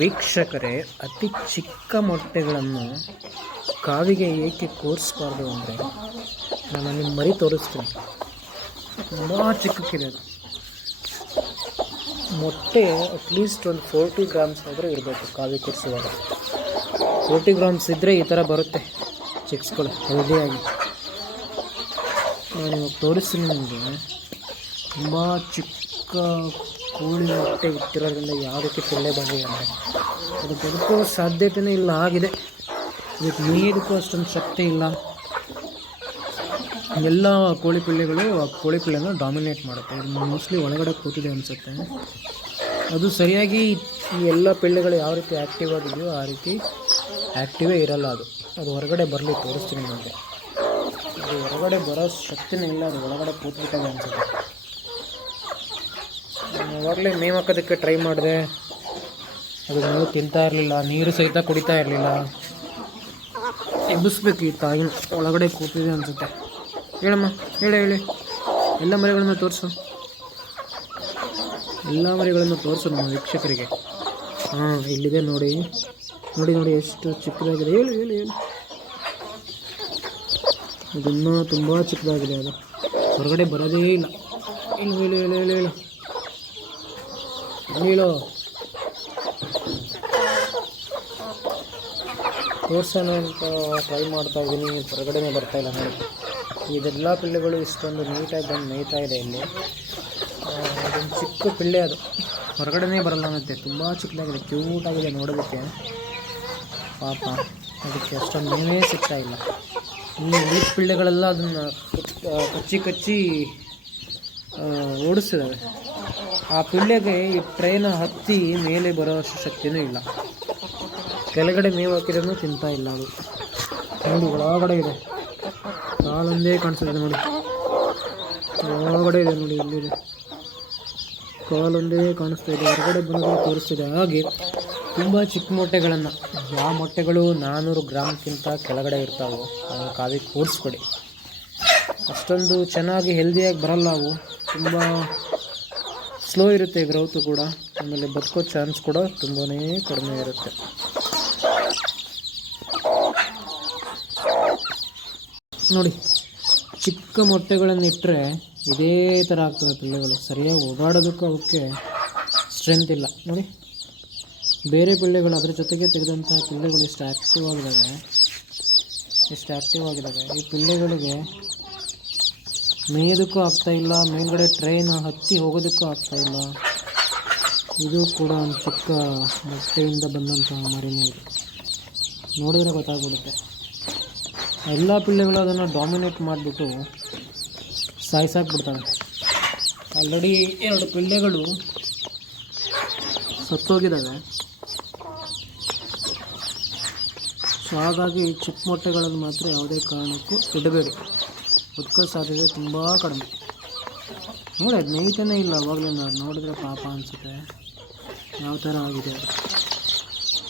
ವೀಕ್ಷಕರೇ, ಅತಿ ಚಿಕ್ಕ ಮೊಟ್ಟೆಗಳನ್ನು ಕಾವಿಗೆ ಏಕೆ ಕೂರಿಸ್ಬಾರ್ದು ಅಂದರೆ ನಾನು ನಿಮ್ಮ ಮರಿ ತೋರಿಸ್ತೀನಿ. ತುಂಬ ಚಿಕ್ಕಕ್ಕಿದೆ ಮೊಟ್ಟೆ ಅಟ್ಲೀಸ್ಟ್ ಒಂದು ಫೋರ್ಟಿ ಗ್ರಾಮ್ಸ್ ಆದರೆ ಇರಬೇಕು ಕಾವಿ ಕೂರಿಸುವಾಗ. ಫೋರ್ಟಿ ಗ್ರಾಮ್ಸ್ ಇದ್ದರೆ ಈ ಥರ ಬರುತ್ತೆ ಚಿಕ್ಸ್ಗಳು ಹೆಲ್ದಿಯಾಗಿ ನಾನು ತೋರಿಸ್ತೀನಿ ನಿಮಗೆ. ತುಂಬ ಚಿಕ್ಕ ಕೋಳಿ ಮೊಟ್ಟೆ ಇಟ್ಟಿರೋದ್ರಿಂದ ಯಾವ ರೀತಿ ಪಿಳ್ಳೆ ಬಂದಿದೆ ಅಂದರೆ ಅದು ಬದುಕೋ ಸಾಧ್ಯತೆಯೇ ಇಲ್ಲ, ಆಗಿದೆ. ಇದಕ್ಕೆ ನೀರಿಗೂ ಅಷ್ಟೊಂದು ಶಕ್ತಿ ಇಲ್ಲ. ಎಲ್ಲ ಕೋಳಿ ಪಿಳ್ಳೆಗಳು ಆ ಕೋಳಿ ಪಿಳ್ಳೆನ ಡಾಮಿನೇಟ್ ಮಾಡುತ್ತೆ. ಇದು ಮೋಸ್ಟ್ಲಿ ಒಳಗಡೆ ಕೂತಿದೆ ಅನಿಸುತ್ತೆ. ಅದು ಸರಿಯಾಗಿ ಈ ಎಲ್ಲ ಪಿಳ್ಳೆಗಳು ಯಾವ ರೀತಿ ಆ್ಯಕ್ಟಿವ್ ಆಗಿದೆಯೋ ಆ ರೀತಿ ಆ್ಯಕ್ಟಿವೇ ಇರಲ್ಲ ಅದು. ಅದು ಹೊರಗಡೆ ಬರಲಿ ತೋರಿಸ್ತೀನಿ ನಿಮಗೆ. ಅದು ಹೊರಗಡೆ ಬರೋ ಶಕ್ತಿನೇ ಇಲ್ಲ, ಅದು ಒಳಗಡೆ ಕೂತ್ಬಿಟ್ಟಾಗ ಅನಿಸುತ್ತೆ. ನಾನು ಯಾವಾಗಲೇ ಮೇವು ಹಾಕೋದಕ್ಕೆ ಟ್ರೈ ಮಾಡಿದೆ. ಅದು ಮೇವು ತಿಂತಾ ಇರಲಿಲ್ಲ, ನೀರು ಸಹಿತ ಕುಡಿತಾ ಇರಲಿಲ್ಲ. ಎಬ್ಬಿಸ್ಬೇಕು ಈ ತಾಯಿನ, ಒಳಗಡೆ ಕೂತಿದೆ ಅನಿಸುತ್ತೆ. ಹೇಳಮ್ಮ, ಹೇಳಿ ಹೇಳಿ. ಎಲ್ಲ ಮರಿಗಳನ್ನು ತೋರಿಸು. ಎಲ್ಲ ಮರಿಗಳನ್ನು ತೋರಿಸು ನಮ್ಮ ವೀಕ್ಷಕರಿಗೆ. ಹಾಂ, ಇಲ್ಲಿದೆ ನೋಡಿ. ನೋಡಿ ನೋಡಿ ಎಷ್ಟು ಚಿಕ್ಕದಾಗಿದೆ. ಹೇಳಿ ಹೇಳಿ ಹೇಳಿ. ಅದನ್ನು ತುಂಬ ಚಿಕ್ಕದಾಗಿದೆ ಅದು. ಹೊರಗಡೆ ಬರೋದೇ ಇಲ್ಲ. ಇಲ್ಲ ಹೇಳಿ ಹೇಳಿ ಹೇಳಿ, ಹೇಳು. ಹೇಳು ತೋರ್ಸೋಣ ಅಂತ ಟ್ರೈ ಮಾಡ್ತಾ ಇದ್ದೀನಿ. ಹೊರಗಡೆನೇ ಬರ್ತಾ ಇಲ್ಲ ನೋಡಿ ಇದೆಲ್ಲ ಪಿಳ್ಳೆಗಳು ಇಷ್ಟೊಂದು ನೀಟಾಗಿ ಬಂದು ಮೇಯ್ತಾ ಇದೆ ಇಲ್ಲಿ. ಅದೊಂದು ಚಿಕ್ಕ ಪಿಳ್ಳೆ ಅದು. ಹೊರಗಡೆನೇ ಬರಲ್ಲ ಅನ್ನತ್ತೆ. ತುಂಬ ಚಿಕ್ಕದಾಗಿದೆ. ಕ್ಯೂಟಾಗಿದೆ ನೋಡೋದಕ್ಕೆ. ಪಾಪ, ಅದಕ್ಕೆ ಅಷ್ಟೊಂದು ಮೇವೇ ಸಿಗ್ತಾ ಇಲ್ಲ. ಈ ನೀಟ್ ಪಿಳ್ಳೆಗಳೆಲ್ಲ ಅದನ್ನು ಕಚ್ಚಿ ಕಚ್ಚಿ ಓಡಿಸ್ತಿದ್ದಾವೆ ಆ ಪಿಳ್ಳೆಗೆ ಈ ಟ್ರೈನ್ ಹತ್ತಿ ಮೇಲೆ ಬರೋಷ್ಟು ಶಕ್ತಿನೂ ಇಲ್ಲ. ಕೆಳಗಡೆ ಮೇವು ಹಾಕಿದ್ರೂ ತಿಂತಾ ಇಲ್ಲ ಅದು. ನೋಡಿ, ಒಳಗಡೆ ಇದೆ. ಕಾಲೊಂದೇ ಕಾಣಿಸ್ತದೆ ನೋಡಿ. ಒಳಗಡೆ ಇದೆ ನೋಡಿ ಇಲ್ಲಿದೆ ಕಾಲೊಂದೇ ಕಾಣಿಸ್ತಾ ಇದೆ. ಹೊರಗಡೆ ಬಂದು ತೋರಿಸ್ತಿದೆ. ಹಾಗೆ ತುಂಬ ಚಿಕ್ಕ ಮೊಟ್ಟೆಗಳನ್ನು. ಆ ಮೊಟ್ಟೆಗಳು ನಾನ್ನೂರು ಗ್ರಾಮ್ಗಿಂತ ಕೆಳಗಡೆ ಇರ್ತಾವೋ. ಅವನ ಕಾವಿ ಕೂರಿಸ್ಕೊಡಿ ಅಷ್ಟೊಂದು ಚೆನ್ನಾಗಿ ಹೆಲ್ದಿಯಾಗಿ ಬರಲ್ಲ ಅವು. ತುಂಬ ಸ್ಲೋ ಇರುತ್ತೆ ಗ್ರೌತು ಕೂಡ. ಆಮೇಲೆ ಬದುಕೋ ಚಾನ್ಸ್ ಕೂಡ ತುಂಬಾ ಕಡಿಮೆ ಇರುತ್ತೆ. ನೋಡಿ, ಚಿಕ್ಕ ಮೊಟ್ಟೆಗಳನ್ನು ಇಟ್ಟರೆ ಇದೇ ಥರ ಆಗ್ತದೆ ಪಿಳ್ಳೆಗಳು. ಸರಿಯಾಗಿ ಓಡಾಡೋದಕ್ಕೂ ಅವಕ್ಕೆ ಸ್ಟ್ರೆಂತ್ ಇಲ್ಲ. ನೋಡಿ, ಬೇರೆ ಪಿಳ್ಳೆಗಳು ಅದರ ಜೊತೆಗೆ ತೆಗೆದಂತಹ ಪಿಳ್ಳೆಗಳು ಎಷ್ಟು ಆ್ಯಕ್ಟಿವ್ ಆಗಿದ್ದಾವೆ ಎಷ್ಟು ಆ್ಯಕ್ಟಿವ್ ಆಗಿದ್ದಾವೆ ಈ ಪಿಳ್ಳೆಗಳಿಗೆ ಮೇಯೋದಕ್ಕೂ ಆಗ್ತಾ ಇಲ್ಲ, ಮೇಲ್ಗಡೆ ಟ್ರೈನ್ ಹತ್ತಿ ಹೋಗೋದಕ್ಕೂ ಆಗ್ತಾ ಇಲ್ಲ. ಇದು ಕೂಡ ಒಂದು ಚಿಕ್ಕ ಮೊಟ್ಟೆಯಿಂದ ಬಂದಂತಹ ಮರಿನೇ ಇದು ನೋಡಿದ್ರೆ ಗೊತ್ತಾಗ್ಬಿಡುತ್ತೆ. ಎಲ್ಲ ಪಿಳ್ಳೆಗಳು ಅದನ್ನು ಡಾಮಿನೇಟ್ ಮಾಡಿಬಿಟ್ಟು ಸಾಯಿಸಾಕ್ಬಿಡ್ತವೆ. ಆಲ್ರೆಡಿ ಎರಡು ಪಿಳ್ಳೆಗಳು ಸತ್ತೋಗಿದ್ದಾವೆ. ಸೊ ಹಾಗಾಗಿ ಚಿಕ್ಕ ಮೊಟ್ಟೆಗಳನ್ನು ಮಾತ್ರ ಯಾವುದೇ ಕಾರಣಕ್ಕೂ ಇಡಬೇಡಿ. ಬದುಕೋ ಸಾಧ್ಯತೆ ತುಂಬ ಕಡಿಮೆ. ನೋಡಿ, ಅದು ನೈತನೇ ಇಲ್ಲ ಅವಾಗಲೇ ನಾನು ನೋಡಿದ್ರೆ ಪಾಪ ಅನಿಸುತ್ತೆ. ಯಾವ ಥರ ಆಗಿದೆ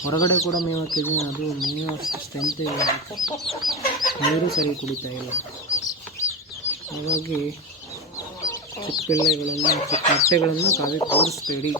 ಹೊರಗಡೆ ಕೂಡ ಮೇವು ಅದು ಮೇವು ಸ್ಟ್ರೆಂತ್ ನೀರು ಸರಿ ಕುಡಿತಾ ಇಲ್ಲ. ಹಾಗಾಗಿ ಚಿಕ್ಕ ಪಿಳ್ಳೆಗಳನ್ನು, ಚಿಕ್ಕ ಮೊಟ್ಟೆಗಳನ್ನು ಕಾವಿ ತೋರಿಸ್ಬೇಡಿ.